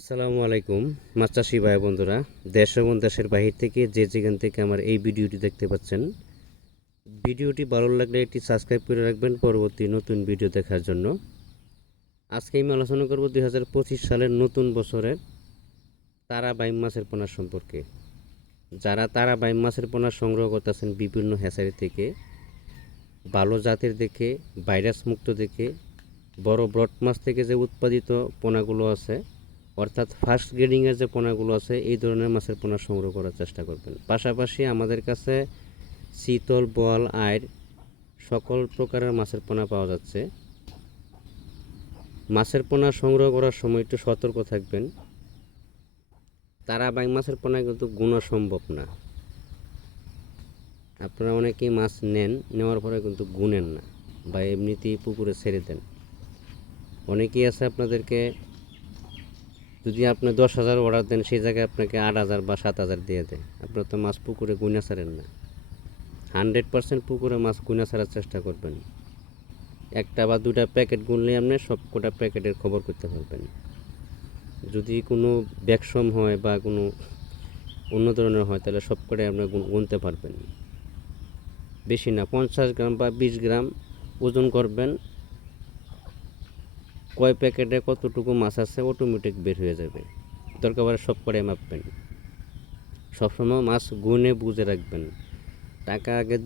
আসসালামু আলাইকুম মাছ চাষি ভাই বন্ধুরা, দেশ এবং দেশের বাহির থেকে যে যেখান থেকে আমার এই ভিডিওটি দেখতে পাচ্ছেন, ভিডিওটি ভালো লাগলে একটি সাবস্ক্রাইব করে রাখবেন পরবর্তী নতুন ভিডিও দেখার জন্য। আজকে আমি আলোচনা করব 2025 সালের নতুন বছরের তারা বাইম মাছের পোনা সম্পর্কে। যারা তারা বাইম মাছের পোনা সংগ্রহ করতেছেন বিভিন্ন হ্যাচারি থেকে, ভালো জাতের দেখে, ভাইরাস মুক্ত দেখে, বড় ব্রড মাছ থেকে যে উৎপাদিত পোনাগুলো আছে, অর্থাৎ ফার্স্ট গ্রেডিংয়ের যে পোনাগুলো আছে, এই ধরনের মাছের পোনা সংগ্রহ করার চেষ্টা করবেন। পাশাপাশি আমাদের কাছে শীতল, বোয়াল, আইর সকল প্রকারের মাছের পোনা পাওয়া যাচ্ছে। মাছের পোনা সংগ্রহ করার সময় একটু সতর্ক থাকবেন। তারা বাইং মাছের পোনা কিন্তু গুণা সম্ভব না। আপনারা অনেকেই মাছ নেওয়ার পরে কিন্তু গুনেন না বা এমনিতেই পুকুরে ছেড়ে দেন। অনেকেই আছে আপনাদেরকে যদি আপনি 10,000 অর্ডার দেন, সেই জায়গায় আপনাকে 8,000 বা 7,000 দিয়ে দেয়। আপনার তো মাছ পুকুরে গুনা ছাড়েন না। 100% পুকুরে মাছ গুনা ছাড়ার চেষ্টা করবেন। একটা বা দুটা প্যাকেট গুনলে আপনি সব কটা প্যাকেটের খবর করতে পারবেন। যদি কোনো ব্যাকসম হয় বা কোনো অন্য ধরনের হয়, তাহলে সব কটাই আপনি গুনতে পারবেন। বেশি না, 50 গ্রাম বা 20 গ্রাম ওজন করবেন। কয় প্যাকেটে কতটুকু মাছ আছে অটোমেটিক বের হয়ে যাবে। দরকার পড়ে সব কটাই মাপবেন। সবসময় মাছ গুনে বুঝে রাখবেন। টাকা আগে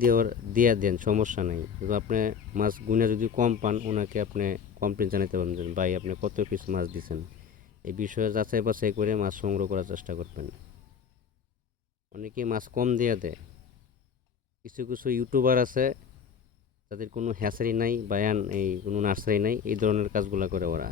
দিয়ে দেন, সমস্যা নেই। কিন্তু আপনি মাছ গুনে যদি কম পান, ওনাকে আপনি কমপ্লেন জানাতে পারবেন যে ভাই আপনি কত পিস মাছ দিচ্ছেন। এই বিষয়ে যাচাই বাছাই করে মাছ সংগ্রহ করার চেষ্টা করবেন। অনেকে মাছ কম দিয়ে দেয়। কিছু কিছু ইউটিউবার আছে, তাদের কোনো হ্যাচারি নাই, বায়ান এই কোনো নার্সারি নাই, এই ধরনের কাজগুলো করে ওরা।